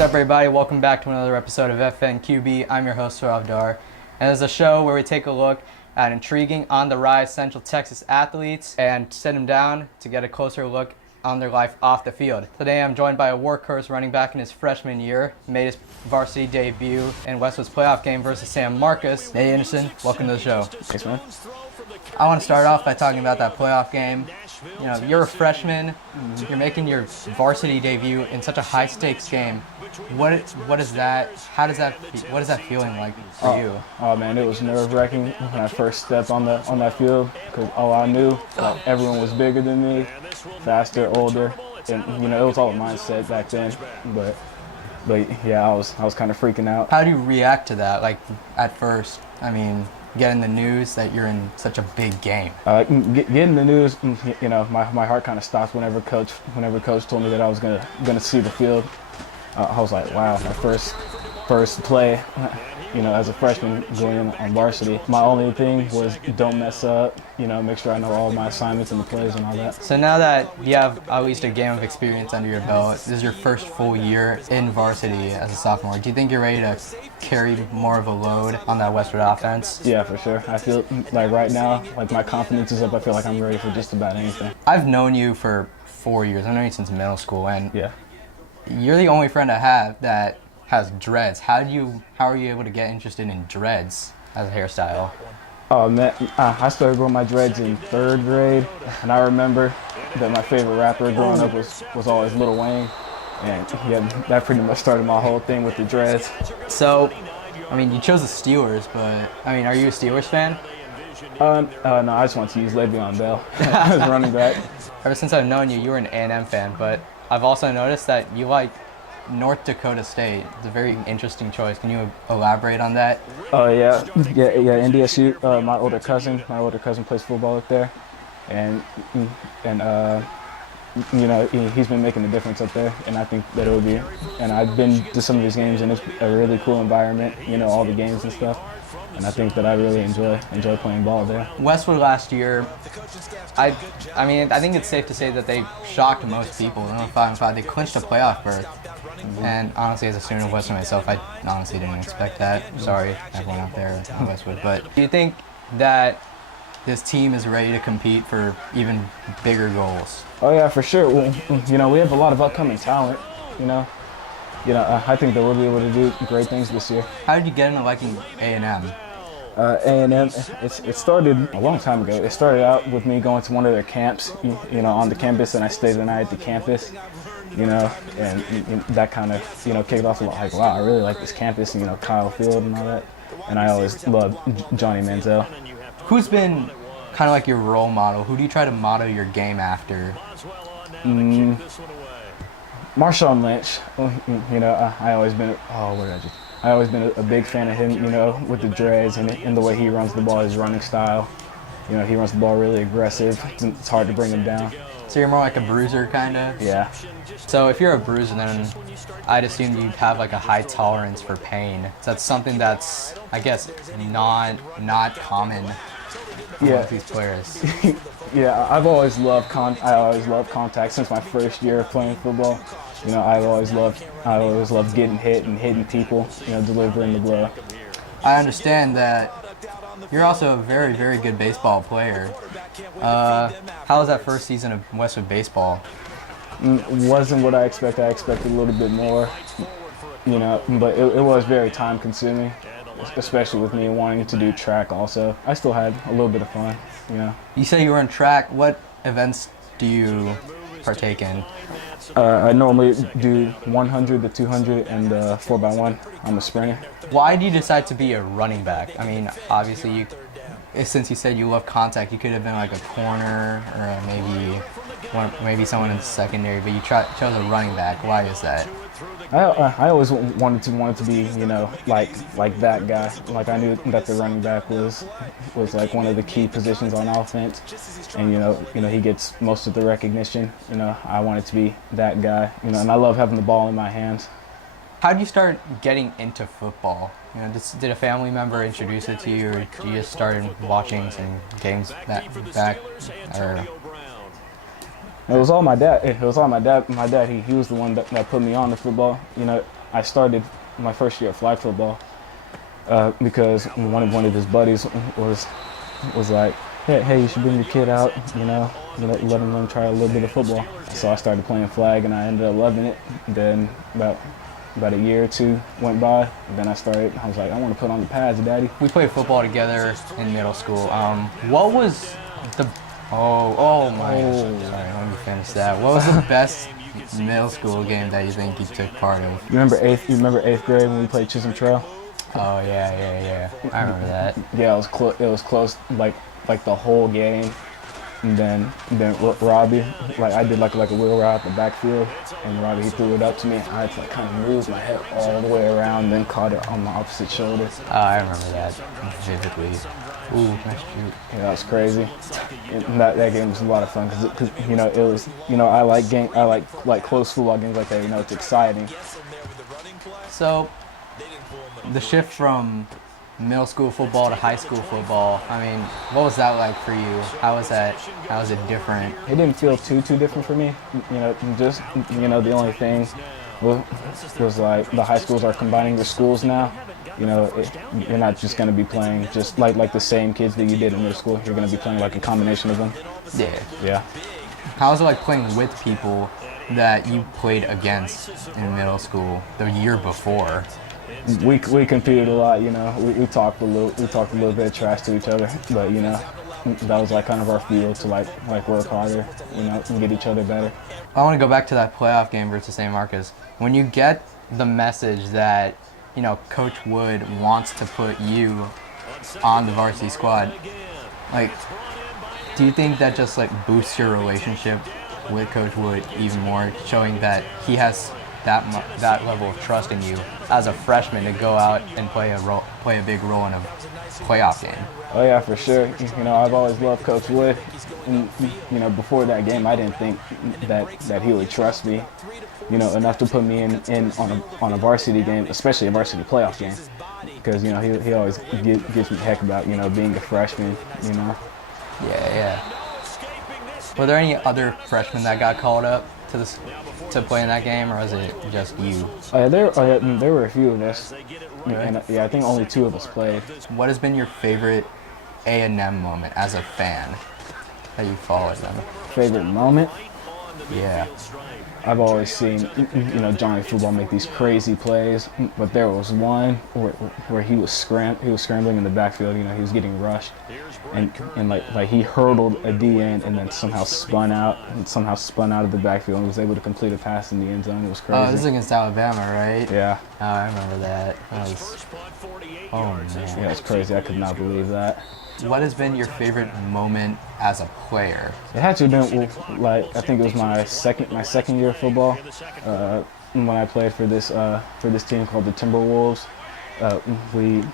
What's up, everybody? Welcome back to another episode of FNQB. I'm your host, Sourav Dhar, and it's a show where we take a look at intriguing on-the-rise Central Texas athletes and sit them down to get a closer look on their life off the field. Today, I'm joined by a workhorse running back in his freshman year, made his varsity debut in Westwood's playoff game versus San Marcos. Nate Anderson, welcome to the show. Thanks, man. I want to start off by talking about that playoff game. You know, you're a freshman, you're making your varsity debut in such a high-stakes game. What is that? What is that feeling like for you? Oh man, it was nerve-wracking when I first stepped on that field because all I knew, everyone was bigger than me, faster, older, and it was all a mindset back then. But yeah, I was kind of freaking out. How do you react to that? Like at first, I mean, getting the news that you're in such a big game. Getting the news, my heart kind of stopped whenever coach told me that I was gonna see the field. I was like, wow, my first play, as a freshman going in on varsity. My only thing was don't mess up, make sure I know all my assignments and the plays and all that. So now that you have at least a game of experience under your belt, this is your first full year in varsity as a sophomore. Do you think you're ready to carry more of a load on that Westwood offense? Yeah, for sure. I feel like right now, like my confidence is up. I feel like I'm ready for just about anything. I've known you for 4 years. I've known you since middle school, and yeah, you're the only friend I have that has dreads. How are you able to get interested in dreads as a hairstyle? Oh man, I started growing my dreads in 3rd grade, and I remember that my favorite rapper growing up was always Lil Wayne, and yeah, that pretty much started my whole thing with the dreads. So, I mean, you chose the Steelers, but I mean, are you a Steelers fan? No, I just want to use Le'Veon Bell as running back. Ever since I've known you, you were an A&M fan, but I've also noticed that you like North Dakota State. It's a very interesting choice. Can you elaborate on that? Oh yeah, NDSU. My older cousin plays football up there, and he's been making a difference up there, and I think that it will be. And I've been to some of his games, and it's a really cool environment. All the games and stuff. And I think that I really enjoy playing ball there. Westwood last year, I think it's safe to say that they shocked most people. In 5-5, they clinched a playoff berth. Mm-hmm. And honestly, as a student of Westwood myself, I honestly didn't expect that. Sorry, everyone out there in Westwood. But do you think that this team is ready to compete for even bigger goals? Oh yeah, for sure. Well, we have a lot of upcoming talent. I think that we'll be able to do great things this year. How did you get into liking A&M? A&M, it started a long time ago. It started out with me going to one of their camps, on the campus, and I stayed the night at the campus, and that kind of, kicked off a lot. Like, wow, I really like this campus, Kyle Field and all that. And I always loved Johnny Manziel. Who's been kind of like your role model? Who do you try to model your game after? Marshawn Lynch, I always been a big fan of him, with the dreads and the way he runs the ball, his running style. He runs the ball really aggressive. It's hard to bring him down. So you're more like a bruiser, kind of? Yeah. So if you're a bruiser, then I'd assume you'd have like a high tolerance for pain. So that's something that's, I guess, not common with these players. Yeah, I've always loved contact since my first year of playing football. I always loved getting hit and hitting people, delivering the blow. I understand that you're also a very, very good baseball player. How was that first season of Westwood baseball? Wasn't what I expected. I expected a little bit more, but it was very time consuming, especially with me wanting to do track also. I still had a little bit of fun, You say you were in track. What events do you partake in? I normally do 100, the 200, and the 4x1. I'm a sprinter. Why do you decide to be a running back? I mean, obviously, since you said you love contact, you could have been like a corner or maybe someone in the secondary, but you chose a running back. Why is that? I always wanted to be, like that guy. Like I knew that the running back was like one of the key positions on offense, and he gets most of the recognition. I wanted to be that guy. And I love having the ball in my hands. How did you start getting into football? Did a family member introduce it to you, or you just started watching some games back, or? It was all my dad. My dad, he was the one that put me on to football. I started my first year of flag football because one of his buddies was like, hey, you should bring your kid out, let him try a little bit of football. So I started playing flag, and I ended up loving it. Then about a year or two went by. Then I was like, I want to put on the pads, Daddy. We played football together in middle school. What was the... Oh my gosh. Sorry, let me finish that. What was the best middle school game that you think you took part of? You remember eighth grade when we played Chisholm Trail? Oh, yeah. I remember that. Yeah, it was close, like the whole game. And then Robbie, I did like a wheel route at the backfield, and Robbie, he threw it up to me. I had to kind of move my head all the way around, then caught it on my opposite shoulder. Oh, I remember that vividly. Ooh, nice shoot. Yeah, that was crazy. And that game was a lot of fun because it was, I like close football games like that. It's exciting. So the shift from middle school football to high school football, I mean, what was that like for you? How was it different? It didn't feel too different for me. Just the only thing was like the high schools are combining their schools now. You're not just going to be playing just like the same kids that you did in middle school. You're going to be playing like a combination of them. Yeah. How was it like playing with people that you played against in middle school the year before? We competed a lot. We talked a little bit of trash to each other, but that was like kind of our field to like work harder, and get each other better. I want to go back to that playoff game versus St. Marcus. When you get the message that Coach Wood wants to put you on the varsity squad, do you think that just boosts your relationship with Coach Wood even more, showing that he has that level of trust in you as a freshman to go out and play a big role in a playoff game? Oh yeah, for sure. I've always loved Coach Wood, and before that game, I didn't think that he would trust me, enough to put me in on a varsity game, especially a varsity playoff game, because he always gives me heck about being a freshman, Yeah. Were there any other freshmen that got called up to play in that game, or was it just you? There were a few of us. Really? And I think only 2 of us played. What has been your favorite A&M moment as a fan that you followed them? Favorite moment? Yeah. I've always seen, Johnny Football make these crazy plays, but there was one where he was scrambling in the backfield. He was getting rushed, and he hurdled a DN and then somehow spun out of the backfield and was able to complete a pass in the end zone. It was crazy. Oh, this is against Alabama, right? Yeah. Oh, I remember that. Oh man. Yeah, it's crazy. I could not believe that. What has been your favorite moment as a player? It had to have been I think it was my second year of football when I played for this team called the Timberwolves. We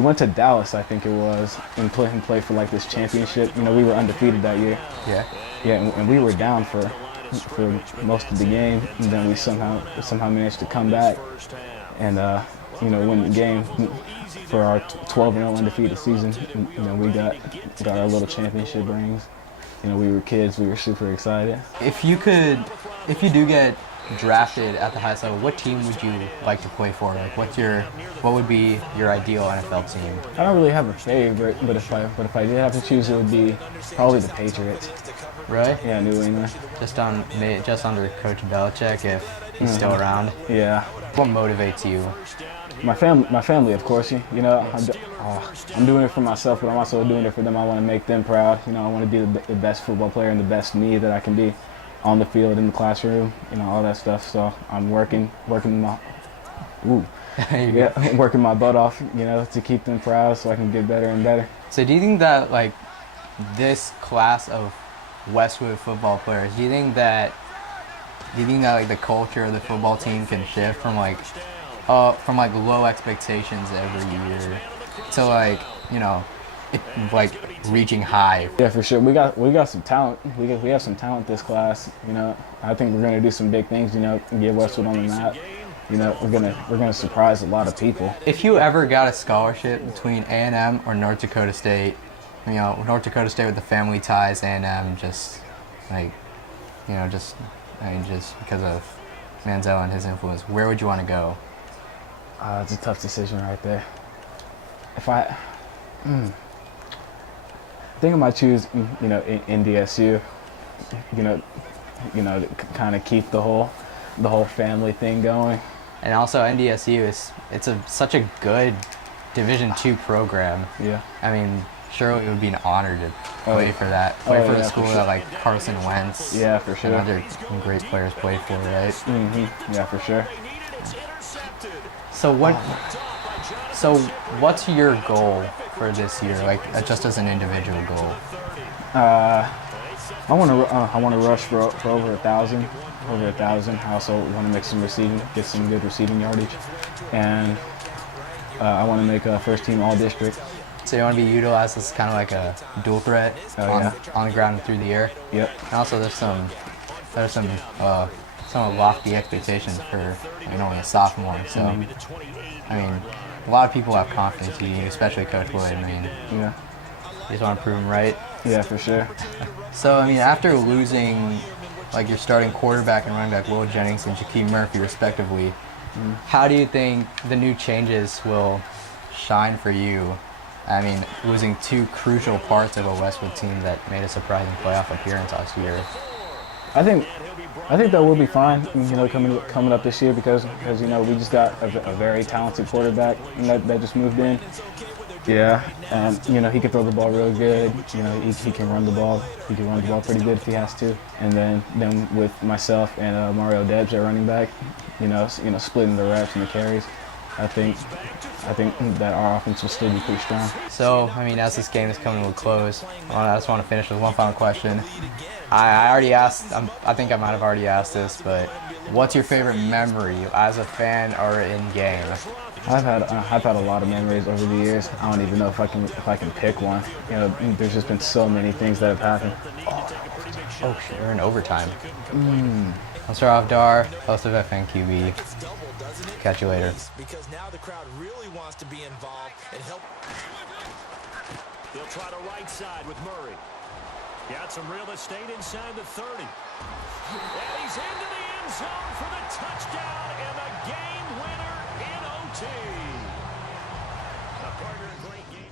went to Dallas, I think it was, and played for this championship. We were undefeated that year. Yeah. Yeah, and we were down for most of the game, and then we somehow managed to come back and win the game for our 12-0 undefeated season. We got our little championship rings. We were kids. We were super excited. If you do get drafted at the highest level, what team would you like to play for? What would be your ideal NFL team? I don't really have a favorite, but if I did have to choose, it would be probably the Patriots. Really? Yeah, New England. Just under Coach Belichick, if he's still around. Yeah. What motivates you? My family, of course. I'm doing it for myself, but I'm also doing it for them. I want to make them proud. I want to be the best football player and the best me that I can be on the field, in the classroom, all that stuff. So I'm working my butt off, to keep them proud so I can get better and better. So do you think that this class of Westwood football players, do you think that the culture of the football team can shift from low expectations every year to reaching high? Yeah, for sure. We got some talent. We have some talent this class. I think we're gonna do some big things. And get Westwood on the map. We're gonna surprise a lot of people. If you ever got a scholarship between A&M or North Dakota State, North Dakota State with the family ties, A&M just because of Manziel and his influence, where would you want to go? It's a tough decision right there. If I think I might choose, NDSU. To kind of keep the whole family thing going. And also NDSU it's such a good Division II program. Yeah. I mean, surely it would be an honor to play for that. Play for a school that like Carson Wentz. Yeah, for sure. And other great players play for, right? Mm-hmm. Yeah, for sure. So what's your goal for this year? Like just as an individual goal? I want to rush for over 1,000. I also want to make get some good receiving yardage, and I want to make a first team all district. So you want to be utilized as kind of like a dual threat on the ground and through the air. Yep. And also there's some lofty expectations for a sophomore. So I mean, a lot of people have confidence in you, especially Coach Wood. I mean, yeah. You just want to prove them right. Yeah, for sure. So I mean, after losing like your starting quarterback and running back Will Jennings and Jakeem Murphy respectively, how do you think the new changes will shine for you? I mean, losing two crucial parts of a Westwood team that made a surprising playoff appearance last year. I think that will be fine, coming up this year because we just got a very talented quarterback that just moved in. Yeah, and he can throw the ball really good. He can run the ball. He can run the ball pretty good if he has to. And then with myself and Mario Debs at running back, splitting the reps and the carries, I think that our offense will still be pretty strong. So, I mean, as this game is coming to a close, I just want to finish with one final question. I already asked, I think I might have already asked this, but what's your favorite memory as a fan or in game? I've had a lot of memories over the years. I don't even know if I can pick one. There's just been so many things that have happened. Oh shit, we're in overtime. I'm Sourav Dhar, host of FNQB. Catch you later. Because now the crowd really wants to be involved and help. He'll try the right side with Murray. Got some real estate inside the 30. And he's into the end zone for the touchdown and the game winner in OT. A partner in great game.